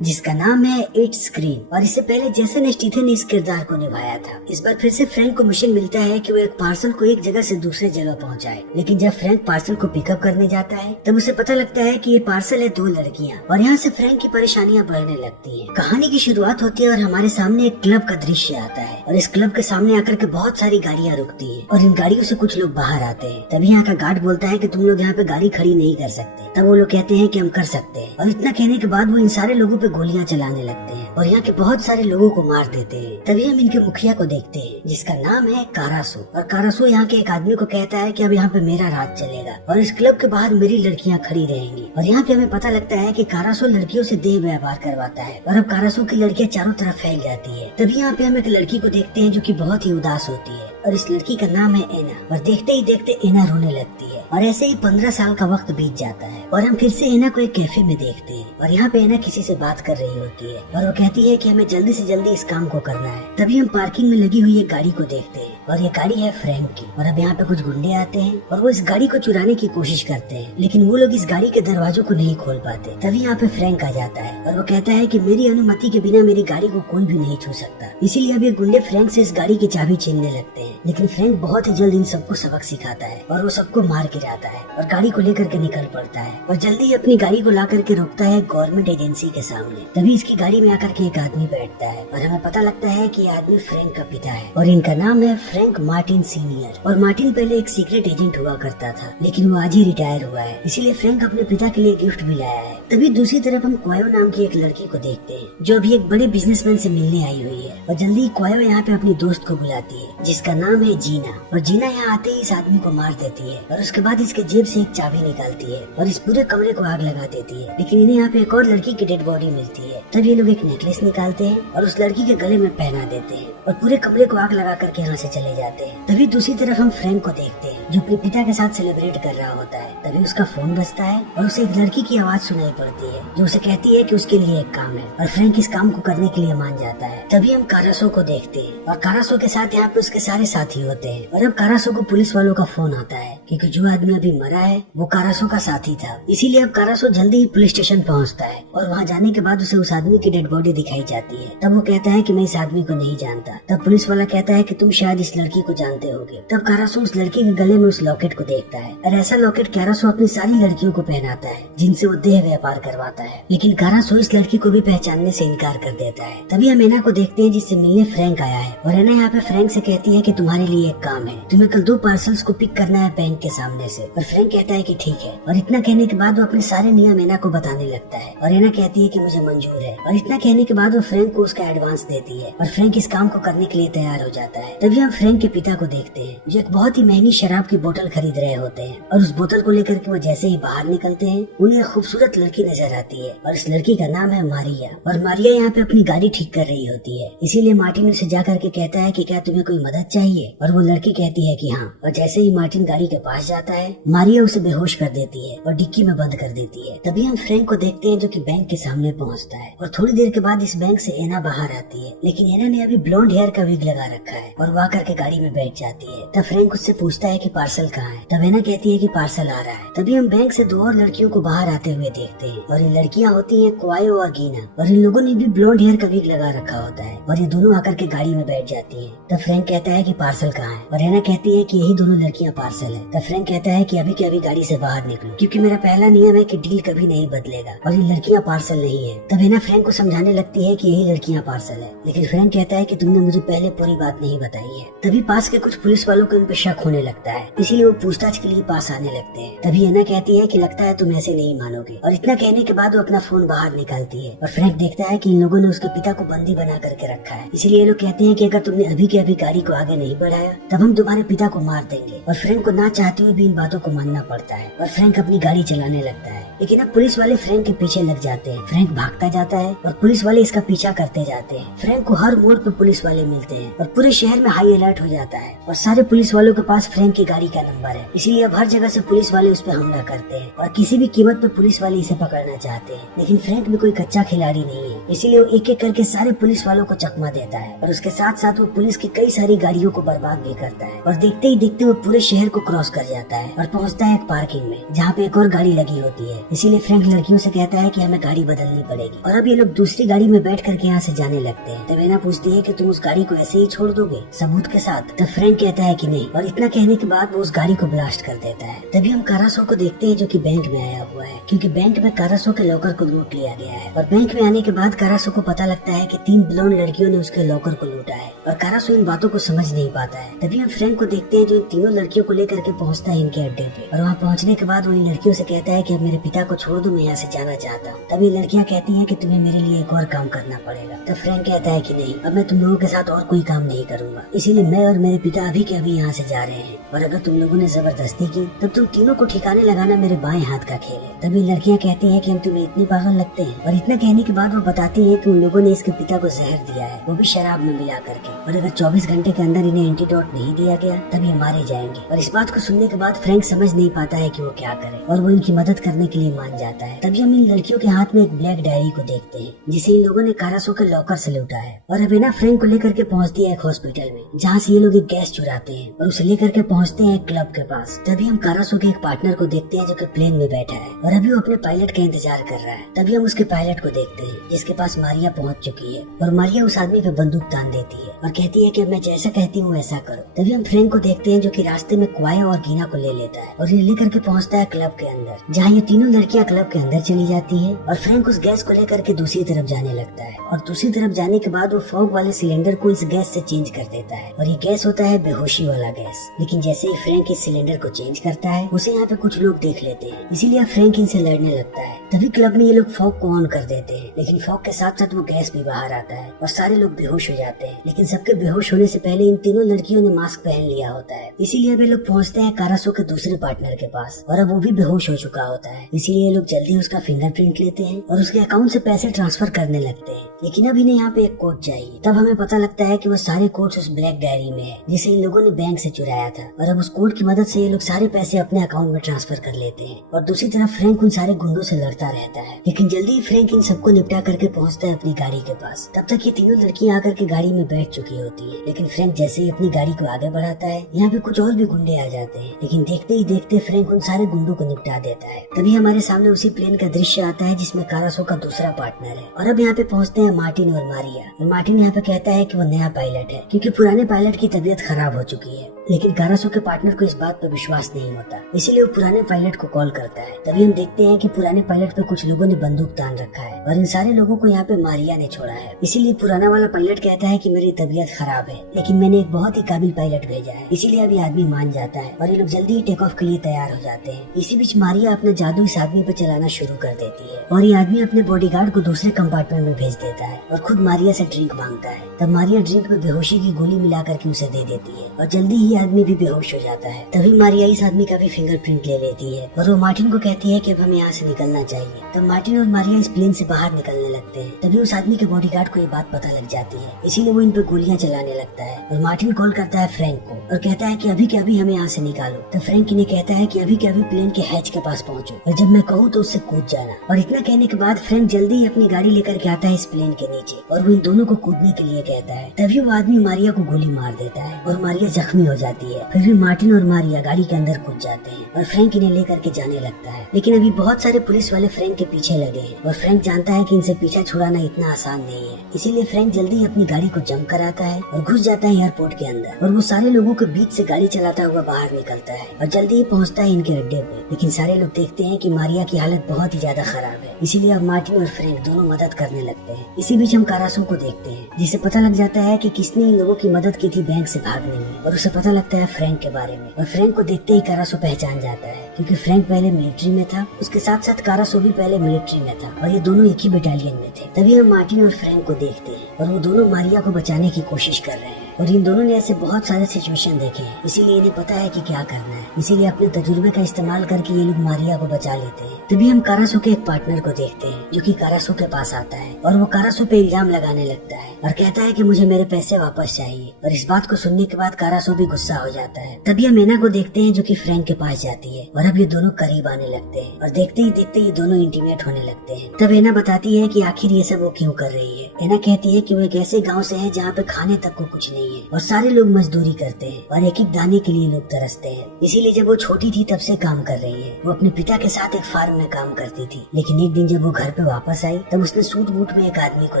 जिसका नाम है इट स्क्रीन। और इससे पहले जेसन स्टीथन ने इस किरदार को निभाया था। इस बार फिर से फ्रैंक को मिशन मिलता है कि वो एक पार्सल को एक जगह से दूसरे जगह पहुंचाए। लेकिन जब फ्रैंक पार्सल को पिकअप करने जाता है तब उसे पता लगता है कि ये पार्सल है 2 लड़कियां, और यहाँ से फ्रैंक की परेशानियां बढ़ने लगती हैं। कहानी की शुरुआत होती है और हमारे सामने एक क्लब का दृश्य आता है, और इस क्लब के सामने आकर के बहुत सारी गाड़ियां रुकती हैं और इन गाड़ियों से कुछ लोग बाहर आते हैं। तभी यहाँ का गार्ड बोलता है कि तुम लोग यहाँ पे गाड़ी खड़ी नहीं कर सकते। तब वो लोग कहते हैं कि हम कर सकते हैं, और इतना कहने के बाद वो इन सारे लोगों पे गोलियां चलाने लगते हैं और यहाँ के बहुत सारे लोगों को मार देते हैं। तभी हम इनके मुखिया को देखते हैं जिसका नाम है कारासो। और कारासो यहाँ के एक आदमी को कहता है कि अब यहाँ पे मेरा राज चलेगा और इस क्लब के बाहर मेरी लड़कियाँ खड़ी रहेंगी। और यहाँ पे हमें पता लगता है कि कारासो लड़कियों से देह व्यापार करवाता है और अब कारासो की लड़कियाँ चारों तरफ फैल जाती है। तभी यहाँ पे हम एक लड़की को देखते हैं जो कि बहुत ही उदास होती है, और इस लड़की का नाम है एना। और देखते ही देखते एना रोने लगती है, और ऐसे ही 15 साल का वक्त बीत जाता है और हम फिर से एना को एक कैफे में देखते हैं। और यहाँ पे एना किसी से बात कर रही होती है और वो कहती है कि हमें जल्दी से जल्दी इस काम को करना है। तभी हम पार्किंग में लगी हुई एक गाड़ी को देखते हैं, और ये गाड़ी है फ्रैंक की। और अब यहाँ पे कुछ गुंडे आते हैं और वो इस गाड़ी को चुराने की कोशिश करते हैं, लेकिन वो लोग इस गाड़ी के दरवाजों को नहीं खोल पाते। तभी यहाँ पे फ्रैंक आ जाता है और वो कहता है कि मेरी अनुमति के बिना मेरी गाड़ी को कोई भी नहीं छू सकता। इसीलिए अब ये गुंडे फ्रैंक से इस गाड़ी की चाबी छीनने लगते हैं, लेकिन फ्रैंक बहुत ही जल्द इन सबको सबक सिखाता है और वो सबको मार गिराता है और गाड़ी को लेकर के निकल पड़ता है। और जल्दी ही अपनी गाड़ी को ला करके रोकता है गवर्नमेंट एजेंसी के सामने। तभी इसकी गाड़ी में आकर के एक आदमी बैठता है और हमें पता लगता है कि ये आदमी फ्रैंक का पिता है और इनका नाम है फ्रैंक मार्टिन सीनियर। और मार्टिन पहले एक सीक्रेट एजेंट हुआ करता था, लेकिन वो आज ही रिटायर हुआ है, इसीलिए फ्रैंक अपने पिता के लिए गिफ्ट भी लाया है। तभी दूसरी तरफ हम क्वायो नाम की एक लड़की को देखते हैं जो अभी एक बड़े बिजनेसमैन से मिलने आई हुई है। और जल्दी ही क्वायो यहाँ पे अपनी दोस्त को बुलाती है जिसका नाम है जीना। और जीना यहाँ आते ही इस आदमी को मार देती है और उसके बाद इसके जेब से एक चाबी निकालती है और इस पूरे कमरे को आग लगा देती है। लेकिन इन्हें यहाँ पे एक और लड़की की डेड बॉडी मिलती है। तब ये लोग एक नेकलेस निकालते हैं और उस लड़की के गले में पहना देते हैं और पूरे कमरे को आग लगा करके यहाँ से चले जाते हैं। तभी दूसरी तरफ हम फ्रैंक को देखते हैं जो अपने पिता के साथ सेलिब्रेट कर रहा होता है। तभी उसका फोन बजता है और उसे एक लड़की की आवाज सुनाई पड़ती है जो उसे कहती है कि उसके लिए एक काम है, और फ्रैंक इस काम को करने के लिए मान जाता है। तभी हम कारासो को देखते हैं और कारासो के साथ यहाँ पे उसके सारे साथी होते हैं। और अब कारासो को पुलिस वालों का फोन आता है क्योंकि जो आदमी अभी मरा है वो कारासो का साथी था। इसीलिए अब कारासो जल्दी ही पुलिस स्टेशन पहुँचता है और वहाँ जाने के बाद उसे उस आदमी की डेड बॉडी दिखाई जाती है। तब वो कहता है कि मैं इस आदमी को नहीं जानता। तब पुलिस वाला कहता है कि तुम शायद इस लड़की को जानते होगे। तब कारासो उस लड़की के गले में उस लॉकेट को देखता है, और ऐसा लॉकेट कारासो अपनी सारी लड़कियों को पहनाता है जिनसे वो देह व्यापार करवाता है। लेकिन कारासो इस लड़की को भी पहचानने से इनकार कर देता है। तभी हम एना को देखते हैं जिससे मिलने फ्रैंक आया है, और एना यहाँ पे फ्रैंक से कहती है कि तुम्हारे लिए एक काम है, तुम्हें कल 2 पार्सल्स को पिक करना है बैंक के सामने से। और फ्रैंक कहता है कि ठीक है। और इतना कहने के बाद वो अपने सारे नियम एना को बताने लगता है और एना कहती है कि मुझे मंजूर है। और इतना कहने के बाद वो फ्रैंक को उसका एडवांस देती है और फ्रैंक इस काम को करने के लिए तैयार हो जाता है। तभी हम फ्रैंक के पिता को देखते हैं जो एक बहुत ही महंगी शराब की बोतल खरीद रहे होते हैं, और उस बोतल को लेकर के वो जैसे ही बाहर निकलते हैं उन्हें एक खूबसूरत लड़की नजर आती है, और इस लड़की का नाम है मारिया। और मारिया यहाँ पे अपनी गाड़ी ठीक कर रही होती है, इसीलिए मार्टिन उसे जा करके कहता है कि क्या तुम्हें कोई मदद चाहिए। और वो लड़की कहती है कि हाँ। और जैसे ही मार्टिन गाड़ी के पास जाता है मारिया उसे बेहोश कर देती है और डिक्की में बंद कर देती है। तभी हम फ्रैंक को देखते हैं जो कि बैंक के सामने पहुंचता है, और थोड़ी देर के बाद इस बैंक से एना बाहर आती है। लेकिन एना ने अभी ब्लॉन्ड हेयर का विग लगा रखा है और वो आकर के गाड़ी में बैठ जाती है। तब फ्रैंक उससे पूछता है कि पार्सल कहाँ है। तब एना कहती है कि पार्सल आ रहा है। तभी हम बैंक से 2 और लड़कियों को बाहर आते हुए देखते हैं, और ये लड़कियाँ होती हैं क्वायो और गीना, और इन लोगों ने भी ब्लॉन्ड हेयर का विग लगा रखा होता है, और ये दोनों आकर के गाड़ी में बैठ जाती हैं। तब फ्रैंक कहता है कि पार्सल कहाँ है, और एना कहती है कि यही दोनों लड़कियाँ पार्सल है। तब फ्रैंक कहता है कि अभी के अभी गाड़ी से बाहर निकलो, क्योंकि मेरा पहला नियम है कि डील कभी नहीं बदलेगा और ये लड़कियाँ पार्सल नहीं है। तब एना फ्रैंक को समझाने लगती है कि यही लड़कियाँ पार्सल है, लेकिन फ्रैंक कहता है कि तुमने मुझे पहले पूरी बात नहीं बताई है। तभी पास के कुछ पुलिस वालों को उन पे शक होने लगता है, इसीलिए वो पूछताछ के लिए पास आने लगते हैं। तभी एना कहती है कि लगता है तुम ऐसे नहीं मानोगे। और इतना कहने के बाद वो अपना फोन बाहर निकालती है, और फ्रैंक देखता है कि इन लोगों ने उसके पिता को बंदी बना करके रखा है। इसीलिए लोग कहते हैं कि अगर तुमने अभी के अभी गाड़ी को आगे नहीं बढ़ाया तब हम तुम्हारे पिता को मार देंगे। और फ्रैंक को ना चाहते हुए भी इन बातों को मानना पड़ता है, और फ्रैंक अपनी गाड़ी चलाने लगता है। लेकिन अब पुलिस वाले फ्रैंक के पीछे लग जाते हैं। फ्रैंक भागता जाता है और पुलिस वाले इसका पीछा करते जाते हैं। फ्रैंक को हर मोड़ पे पुलिस वाले मिलते हैं और पूरे शहर में हाई अलर्ट हो जाता है, और सारे पुलिस वालों के पास फ्रैंक की गाड़ी का नंबर है। इसीलिए अब हर जगह से पुलिस वाले उस पर हमला करते हैं और किसी भी कीमत पे पुलिस वाले इसे पकड़ना चाहते हैं। लेकिन फ्रैंक भी कोई कच्चा खिलाड़ी नहीं है, इसीलिए वो एक एक करके सारे पुलिस वालों को चकमा देता है और उसके साथ साथ वो पुलिस की कई सारी गाड़ियों को बर्बाद भी करता है और देखते ही देखते वो पूरे शहर को क्रॉस कर जाता है और पहुंचता है एक पार्किंग में जहाँ पे एक और गाड़ी लगी होती है। इसीलिए फ्रैंक लड़कियों से कहता है कि हमें गाड़ी बदलनी पड़ेगी और अब ये लोग दूसरी गाड़ी में बैठ करके यहाँ से जाने लगते हैं। तब एना पूछती है कि तुम उस गाड़ी को ऐसे ही छोड़ दोगे सबूत के साथ? तब फ्रैंक कहता है कि नहीं और इतना कहने के बाद वो उस गाड़ी को ब्लास्ट कर देता है। तभी हम कारासो को देखते हैं जो कि बैंक में आया हुआ है क्योंकि बैंक में कारासो के लॉकर को लूट लिया गया है और बैंक में आने के बाद कारासो को पता लगता है कि 3 ब्लॉन्ड लड़कियों ने उसके लॉकर को लूटा है और कारासो इन बातों को समझ नहीं पाता है। तभी हम फ्रैंक को देखते हैं जो इन तीनों लड़कियों को लेकर के पहुंचता है इनके अड्डे पे और वहाँ पहुंचने के बाद वो इन लड़कियों से कहता है कि अब मेरे पिता को छोड़ दो, मैं यहाँ से जाना चाहता हूँ। तभी लड़कियाँ कहती हैं कि तुम्हें मेरे लिए एक और काम करना पड़ेगा। तब फ्रैंक कहता है कि नहीं, अब मैं तुम लोगों के साथ और कोई काम नहीं करूंगा, इसीलिए मैं और मेरे पिता अभी के अभी यहाँ से जा रहे हैं और अगर तुम लोगों ने जबरदस्ती की तब तुम तीनों को ठिकाने लगाना मेरे बाएं हाथ का खेल है। तभी लड़कियाँ कहती हैं कि हम तुम्हें इतनी पागल लगते हैं और इतना कहने के बाद वो बताती है कि उन लोगों ने इसके पिता को जहर दिया है, वो भी शराब में मिला करके, और अगर 24 घंटे के अंदर इन्हें एंटीडोट नहीं दिया गया तब ये मारे जाएंगे। और इस बात को सुनने के बाद फ्रैंक समझ नहीं पाता है कि वो क्या करे और वो इनकी मदद करने के लिए मान जाता है। तभी हम इन लड़कियों के हाथ में एक ब्लैक डायरी को देखते हैं जिसे इन लोगों ने कारासो के लॉकर से लूटा है और अब ना फ्रैंक को लेकर के पहुंचती है एक हॉस्पिटल में जहाँ से ये लोग एक गैस चुराते हैं और उसे लेकर के पहुंचते हैं एक क्लब के पास। तभी हम कारासो के एक पार्टनर को देखते हैं जो कि प्लेन में बैठा है और अभी वो अपने पायलट का इंतजार कर रहा है। तभी हम उसके पायलट को देखते हैं जिसके पास मारिया पहुंच चुकी है और मारिया उस आदमी पे बंदूक तान देती है और कहती है कि मैं जैसा कहती हूँ वैसा करो। तभी हम फ्रैंक को देखते हैं जो कि रास्ते में क्वाया और गीना को ले लेता है और ये लेकर के पहुंचता है क्लब के अंदर जहाँ ये तीनों लड़कियां क्लब के अंदर चली जाती है और फ्रैंक उस गैस को लेकर के दूसरी तरफ जाने लगता है और दूसरी तरफ जाने के बाद वो फॉग वाले सिलेंडर को इस गैस से चेंज कर देता है और ये गैस होता है बेहोशी वाला गैस। लेकिन जैसे ही फ्रैंक इस सिलेंडर को चेंज करता है उसे यहाँ पे कुछ लोग देख लेते हैं, इसीलिए फ्रैंक इनसे लड़ने लगता है। तभी क्लब में ये लोग फॉग को ऑन कर देते हैं लेकिन फॉग के साथ साथ वो गैस भी बाहर आता है और सारे लोग बेहोश हो जाते हैं। लेकिन सबके बेहोश होने से पहले इन तीनों लड़कियों ने मास्क पहन लिया होता है, इसीलिए वे लोग पहुंचते हैं कारासो के दूसरे पार्टनर के पास और अब वो भी बेहोश हो चुका होता है। इसीलिए ये लोग जल्दी उसका फिंगरप्रिंट लेते हैं और उसके अकाउंट से पैसे ट्रांसफर करने लगते हैं। लेकिन अब इन्हें यहाँ पे एक कोड चाहिए। तब हमें पता लगता है कि वो सारे कोड्स उस ब्लैक डायरी में है जिसे इन लोगों ने बैंक से चुराया था और अब उस कोड की मदद से ये लोग सारे पैसे अपने अकाउंट में ट्रांसफर कर लेते हैं। और दूसरी तरफ फ्रैंक उन सारे गुंडों से लड़ता रहता है लेकिन जल्दी ही फ्रैंक इन सबको निपटा करके पहुंचता है अपनी गाड़ी के पास। तब तक ये तीनों लड़कियां आकर के गाड़ी में बैठ चुकी होती है लेकिन फ्रैंक जैसे ही अपनी गाड़ी को आगे बढ़ाता है यहाँ पे कुछ और भी गुंडे आ जाते हैं लेकिन देखते ही देखते फ्रैंक उन सारे गुंडों को निपटा देता है। तभी हमारे सामने उसी प्लेन का दृश्य आता है जिसमें कारासो का दूसरा पार्टनर है और अब यहाँ पे पहुंचते हैं मार्टिन और मारिया और मार्टिन यहाँ पे कहता है कि वो नया पायलट है क्योंकि पुराने पायलट की तबीयत खराब हो चुकी है। लेकिन कारासो के पार्टनर को इस बात पर विश्वास नहीं होता, इसीलिए वो पुराने पायलट को कॉल करता है। तभी हम देखते हैं कि पुराने पायलट पे कुछ लोगों ने बंदूक तान रखा है और इन सारे लोगों को यहाँ पे मारिया ने छोड़ा है। इसीलिए पुराना वाला पायलट कहता है कि मेरी तबीयत खराब है लेकिन मैंने एक बहुत ही काबिल पायलट भेजा है, इसीलिए अभी आदमी मान जाता है और ये लोग जल्दी ही टेक ऑफ के लिए तैयार हो जाते हैं। इसी बीच मारिया अपना जादू इस आदमी पे चलाना शुरू कर देती है और ये आदमी अपने बॉडीगार्ड को दूसरे कंपार्टमेंट में भेज देता है और खुद मारिया से ड्रिंक मांगता है। तब मारिया ड्रिंक में बेहोशी की गोली मिला करके उसे दे देती है और जल्दी ही आदमी भी बेहोश हो जाता है। तभी मारिया इस आदमी का भी फिंगरप्रिंट ले लेती है और वो मार्टिन को कहती है कि अब हमें यहाँ से निकलना चाहिए। तब मार्टिन और मारिया इस प्लेन से बाहर निकलने लगते हैं। तभी उस आदमी के बॉडीगार्ड को ये बात पता लग जाती है, इसीलिए वो इन पे गोलियां चलाने लगता है और मार्टिन कॉल करता है फ्रैंक को और कहता है कि अभी के अभी हमें यहाँ से निकालो। तो फ्रैंक इन्हें कहता है कि अभी के अभी प्लेन के हैच के पास पहुँचो और जब मैं कहूँ तो उससे कूद जाना। और इतना कहने के बाद फ्रैंक जल्दी ही अपनी गाड़ी लेकर के आता है इस प्लेन के नीचे और वो इन दोनों को कूदने के लिए कहता है। तभी वो आदमी मारिया को गोली मार देता है और मारिया जख्मी हो जाती है। फिर भी मार्टिन और मारिया गाड़ी के अंदर कूद जाते हैं और फ्रैंक इन्हें लेकर के जाने लगता है। लेकिन अभी बहुत सारे पुलिस वाले फ्रैंक के पीछे लगे हैं और फ्रैंक जानता है कि इनसे पीछा छुड़ाना इतना आसान नहीं है, इसीलिए फ्रैंक जल्दी अपनी गाड़ी को जंप कराता है और घुस जाता है एयरपोर्ट के अंदर और वो सारे लोगों के बीच से गाड़ी चलाता हुआ बाहर निकलता है और जल्दी ही पहुंचता है इनके अड्डे पे। लेकिन सारे लोग देखते हैं कि मारिया की हालत बहुत ही ज्यादा खराब है, इसीलिए अब मार्टिन और फ्रैंक दोनों मदद करने लगते हैं। इसी बीच हम कारासो को देखते हैं जिसे पता लग जाता है कि किसने इन लोगों की मदद की थी बैंक से भागने में और उसे पता लगता है फ्रैंक के बारे में। और फ्रैंक को देखते ही कारासो पहचान जाता है क्योंकि फ्रैंक पहले मिलिट्री में था, उसके साथ साथ कारासो भी पहले मिलिट्री में था और ये दोनों एक ही बटालियन में थे। तभी हम मार्टिन और फ्रैंक को देखते हैं और वो दोनों मारिया को बचाने की कोशिश कर रहे हैं। और इन दोनों ने ऐसे बहुत सारे सिचुएशन देखे हैं, इसीलिए इन्हें पता है कि क्या करना है। इसीलिए अपने तजुर्बे का इस्तेमाल करके ये लोग मारिया को बचा लेते हैं। तभी हम कारासो के एक पार्टनर को देखते हैं जो कि कारासो के पास आता है और वो कारासो पे इल्जाम लगाने लगता है और कहता है कि मुझे मेरे पैसे वापस चाहिए। और इस बात को सुनने के बाद कारासो भी गुस्सा हो जाता है। तभी हम एना को देखते हैं जो कि फ्रैंक के पास जाती है और अब ये दोनों करीब आने लगते हैं और देखते ही देखते ये दोनों इंटीमेट होने लगते हैं। तब एना बताती है कि आखिर ये सब वो क्यों कर रही है। एना कहती है कि वो एक ऐसे गाँव से है जहाँ पे खाने तक को कुछ नहीं है और सारे लोग मजदूरी करते हैं और एक एक दाने के लिए लोग तरसते हैं। इसीलिए जब वो छोटी थी तब से काम कर रही है। वो अपने पिता के साथ एक फार्म में काम करती थी, लेकिन एक दिन जब वो घर पे वापस आई तब उसने सूट बूट में एक आदमी को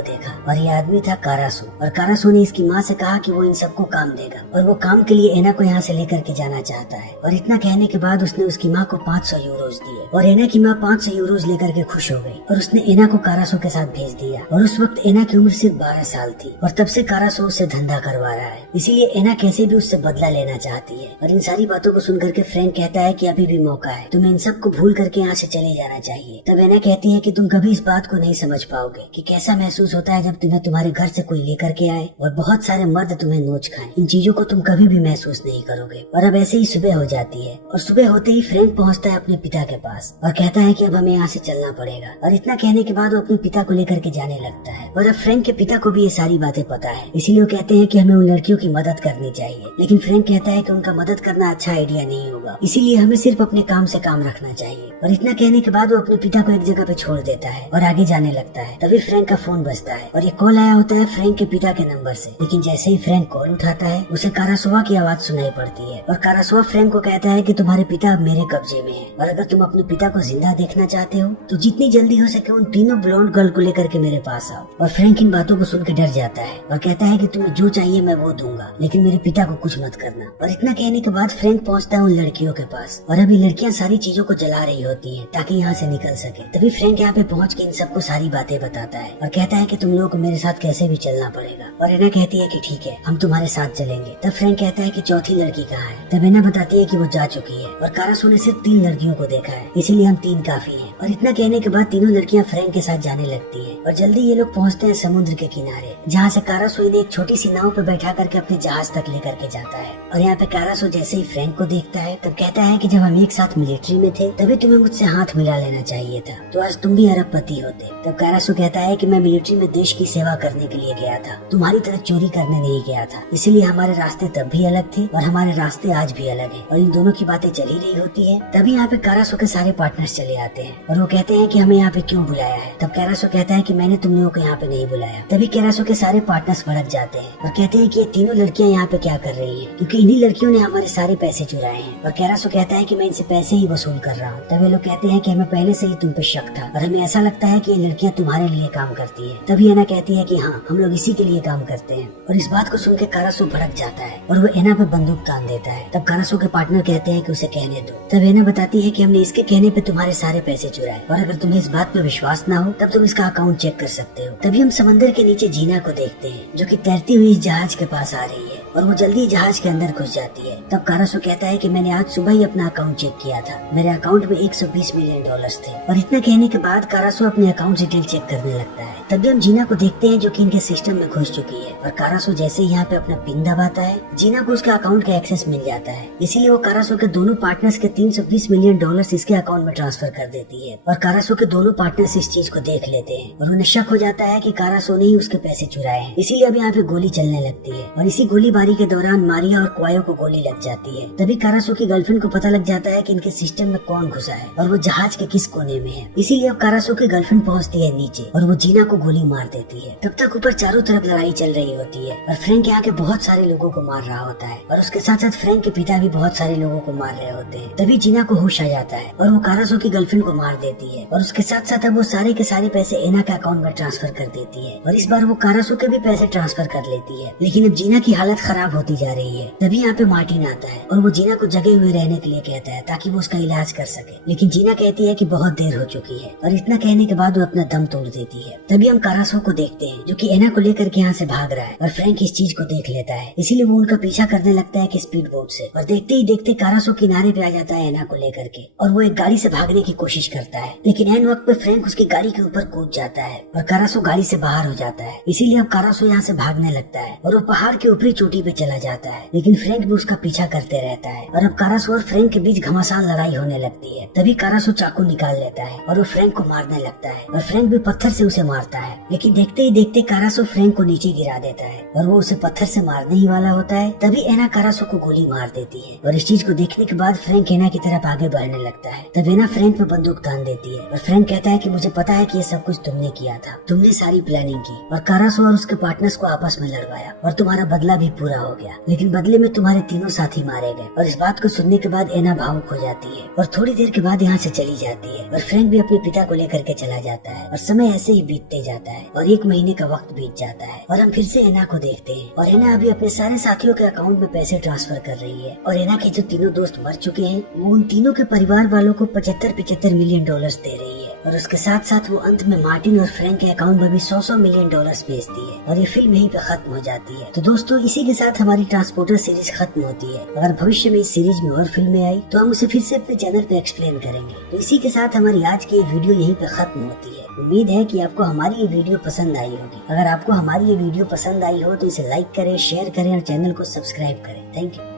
देखा और ये आदमी था कारासो। और कारासो ने इसकी माँ से कहा कि वो इन सबको काम देगा और वो काम के लिए एना को यहाँ से लेकर के जाना चाहता है। और इतना कहने के बाद उसने उसकी माँ को 500 यूरोज दिए और एना की माँ 500 यूरोज लेकर के खुश हो गई और उसने एना को कारासो के साथ भेज दिया। और उस वक्त एना की उम्र सिर्फ 12 साल थी और तब से कारासो उससे धंधा करवा रहा है। इसीलिए एना कैसे भी उससे बदला लेना चाहती है। और इन सारी बातों को सुनकर के फ्रैंक कहता है कि अभी भी मौका है, तुम्हें इन सब को भूल करके यहाँ से चले जाना चाहिए। तब एना कहती है कि तुम कभी इस बात को नहीं समझ पाओगे कि कैसा महसूस होता है जब तुम्हें तुम्हारे घर से कोई लेकर के आए और बहुत सारे मर्द तुम्हें नोच खाएं। इन चीजों को तुम कभी भी महसूस नहीं करोगे। और अब ऐसे ही सुबह हो जाती है और सुबह होते ही फ्रैंक पहुँचता है अपने पिता के पास और कहता है कि अब हमें यहाँ से चलना पड़ेगा। और इतना कहने के बाद वो अपने पिता को लेकर के जाने लगता है। और अब फ्रैंक के पिता को भी ये सारी बातें पता है, इसीलिए वो कहते हैं कि हमें उन लड़कियों की मदद करनी चाहिए। लेकिन फ्रैंक कहता है कि उनका मदद करना अच्छा आइडिया नहीं होगा, इसीलिए हमें सिर्फ अपने काम से काम रखना चाहिए। और इतना कहने के बाद वो अपने पिता को एक जगह पे छोड़ देता है और आगे जाने लगता है। तभी फ्रैंक का फोन बजता है और ये कॉल आया होता है फ्रैंक के पिता के नंबर से। लेकिन जैसे ही फ्रैंक कॉल उठाता है उसे कारासोवा की आवाज सुनाई पड़ती है और कारासोवा फ्रैंक को कहता है कि तुम्हारे पिता अब मेरे कब्जे में है और अगर तुम अपने पिता को जिंदा देखना चाहते हो तो जितनी जल्दी हो सके उन तीनों ब्लॉन्ड गर्ल को लेकर के मेरे पास आओ। और फ्रैंक इन बातों को सुन के डर जाता है और कहता है कि तुम्हें जो चाहिए मैं वो दूंगा, लेकिन मेरे पिता को कुछ मत करना। और इतना कहने के बाद फ्रैंक पहुंचता है उन लड़कियों के पास और अभी लड़कियां सारी चीजों को जला रही होती हैं ताकि यहाँ से निकल सके। तभी फ्रैंक यहाँ पे पहुँच के इन सबको सारी बातें बताता है और कहता है कि तुम लोगों को मेरे साथ कैसे भी चलना पड़ेगा। और एना कहती है कि ठीक है, हम तुम्हारे साथ चलेंगे। तब फ्रैंक कहता है कि चौथी लड़की कहाँ है। तब एना बताती है कि वो जा चुकी है और कारासो ने सिर्फ 3 लड़कियों को देखा है, इसीलिए हम 3 काफी हैं। और इतना कहने के बाद तीनों लड़कियां फ्रैंक के साथ जाने लगती हैं और जल्दी ये लोग पहुंचते हैं समुद्र के किनारे, जहाँ से कारासो इन्हें एक छोटी सी नाव पे बैठा करके अपने जहाज तक लेकर के जाता है। और यहाँ पे कारासो जैसे ही फ्रैंक को देखता है तब कहता है कि जब हम एक साथ मिलिट्री में थे तभी तुम्हें मुझसे हाथ मिला लेना चाहिए था, तो आज तुम भी अरबपति होते। तब कारासो कहता है कि मैं मिलिट्री में देश की सेवा करने के लिए गया था, तुम्हारी तरह चोरी करने नहीं गया था, इसीलिए हमारे रास्ते तब भी अलग थे और हमारे रास्ते आज भी अलग है। और इन दोनों की बातें चल ही रही होती है। तभी यहाँ पे कारासो के सारे पार्टनर्स चले आते हैं और वो कहते हैं कि हमें यहाँ पे क्यों बुलाया है। तब कारासो कहता है कि मैंने तुम लोगों को यहाँ पे नहीं बुलाया। तभी कारासो के सारे पार्टनर्स भड़क जाते हैं और कहते हैं कि ये तीनों लड़कियाँ यहाँ पे क्या कर रही हैं, क्योंकि इन्हीं लड़कियों ने हमारे सारे पैसे चुराए हैं। और कारासो कहता है कि मैं इनसे पैसे ही वसूल कर रहा हूँ। तब ये लोग कहते हैं कि हमें पहले से ही तुम पे शक था और हमें ऐसा लगता है कि ये लड़कियाँ तुम्हारे लिए काम करती है। तभी एना कहती है कि हाँ, हम लोग इसी के लिए काम करते हैं। और इस बात को सुन के कारासो भड़क जाता है और वो एना पे बंदूक तान देता है। तब कारासो के पार्टनर कहते हैं कि उसे कहने दो। तब एना बताती है कि हमने इसके कहने पे तुम्हारे सारे पैसे चुराए और अगर तुम्हें इस बात पे विश्वास ना हो तब तुम इसका अकाउंट चेक कर सकते हो। तभी हम समंदर के नीचे जीना को देखते हैं जो कि तैरती हुई इस जहाज के पास आ रही है और वो जल्दी जहाज के अंदर घुस जाती है। तब कारासो कहता है कि मैंने आज सुबह ही अपना अकाउंट चेक किया था, मेरे अकाउंट में $120 मिलियन थे। और इतना कहने के बाद कारासो अपने अकाउंट डिटेल चेक करने लगता है। तभी हम जीना को देखते हैं जो कि इनके सिस्टम में घुस चुकी है और कारासो जैसे ही यहाँ पे अपना पिन दबाता है जीना को उसके अकाउंट का एक्सेस मिल जाता है। इसीलिए वो कारासो के दोनों पार्टनर्स के $320 मिलियन इसके अकाउंट में ट्रांसफर कर देती है। और कारासो के दोनों पार्टनर्स इस चीज को देख लेते हैं और उन्हें शक हो जाता है कि कारासो ने ही उसके पैसे चुराए हैं। इसीलिए अब यहाँ पे गोली चलने लगती है और इसी गोलीबारी के दौरान मारिया और क्वायो को गोली लग जाती है। तभी कारासो की गर्लफ्रेंड को पता लग जाता है कि इनके सिस्टम में कौन घुसा है और वो जहाज के किस कोने में है। इसीलिए अब कारासो की गर्लफ्रेंड पहुँचती है नीचे और वो जीना को गोली मार देती है। तब तक ऊपर चारों तरफ लड़ाई चल रही होती है और फ्रैंक यहाँ के बहुत सारे लोगों को मार रहा होता है और उसके साथ साथ फ्रैंक के पिता भी बहुत सारे लोगों को मार रहे होते हैं। तभी जीना को होश आ जाता है और वो कारासो की गर्लफ्रेंड को मार देती है और उसके साथ साथ अब वो सारे के सारे पैसे एना के अकाउंट में ट्रांसफर कर देती है और इस बार वो कारासो के भी पैसे ट्रांसफर कर लेती है। लेकिन अब जीना की हालत खराब होती जा रही है। तभी यहाँ पे मार्टिन आता है और वो जीना को जगे हुए रहने के लिए कहता है ताकि वो उसका इलाज कर सके। लेकिन जीना कहती है कि बहुत देर हो चुकी है और इतना कहने के बाद वो अपना दम तोड़ देती है। तभी हम कारासो को देखते हैं जो कि एना को लेकर के यहाँ से भाग रहा है और फ्रैंक इस चीज को देख लेता है, इसीलिए वो उनका पीछा करने लगता है कि स्पीड बोट से। और देखते ही देखते कारासो किनारे पे आ जाता है एना को लेकर के और वो एक गाड़ी से भागने की कोशिश करता है। लेकिन एन वक्त पे फ्रैंक उसकी गाड़ी के ऊपर कूद जाता है और कारासो गाड़ी से बाहर हो जाता है। इसीलिए अब कारासो यहाँ से भागने लगता है और वो पहाड़ के ऊपरी चोटी पे चला जाता है, लेकिन फ्रैंक भी उसका पीछा करते रहता है और अब कारासो और फ्रैंक के बीच घमासान लड़ाई होने लगती है। तभी कारासो चाकू निकाल लेता है और वो फ्रैंक को मारने लगता है और फ्रैंक भी पत्थर से उसे मारता है, लेकिन देखते ही देखते कारासो फ्रैंक को नीचे गिरा देता है और वो उसे पत्थर से मारने ही वाला होता है। तभी एना कारासो को गोली मार देती है और इस चीज को देखने के बाद फ्रैंक एना की तरफ आगे बढ़ने लगता है। तब एना फ्रैंक पे बंदूक तान देती है और फ्रैंक कहता है कि मुझे पता है कि ये सब कुछ तुमने किया था, तुमने सारी प्लानिंग की और कारासो और उसके पार्टनर्स को आपस में लड़वाया और तुम्हारा बदला भी पूरा हो गया, लेकिन बदले में तुम्हारे तीनों साथी मारे गए। और इस बात को सुनने के बाद एना भावुक हो जाती है और थोड़ी देर के बाद यहाँ से चली जाती है और फ्रैंक भी अपने पिता को लेकर के चला जाता है और समय ऐसे ही बीतते जाता है और 1 महीने का वक्त बीत जाता है और हम फिर से एना को देखते हैं और एना अभी अपने सारे साथियों के अकाउंट में पैसे ट्रांसफर कर रही है और एना के जो तीनों दोस्त मर चुके हैं वो उन तीनों के परिवार वालों को 75 मिलियन डॉलर्स दे रही है और उसके साथ साथ वो अंत में मार्टिन और फ्रैंक के अकाउंट में भी 100 मिलियन डॉलर्स भेजती है और ये फिल्म यहीं पे खत्म हो जाती है। तो दोस्तों इसी के साथ हमारी ट्रांसपोर्टर सीरीज खत्म होती है। अगर भविष्य में इस सीरीज में और फिल्में आई तो हम उसे फिर से अपने चैनल पे एक्सप्लेन करेंगे। तो इसी के साथ हमारी आज की वीडियो यहीं पे खत्म होती है। उम्मीद है कि आपको हमारी ये वीडियो पसंद आई होगी। अगर आपको हमारी ये वीडियो पसंद आई हो तो इसे लाइक करें, शेयर करें और चैनल को सब्सक्राइब करें। Thank you.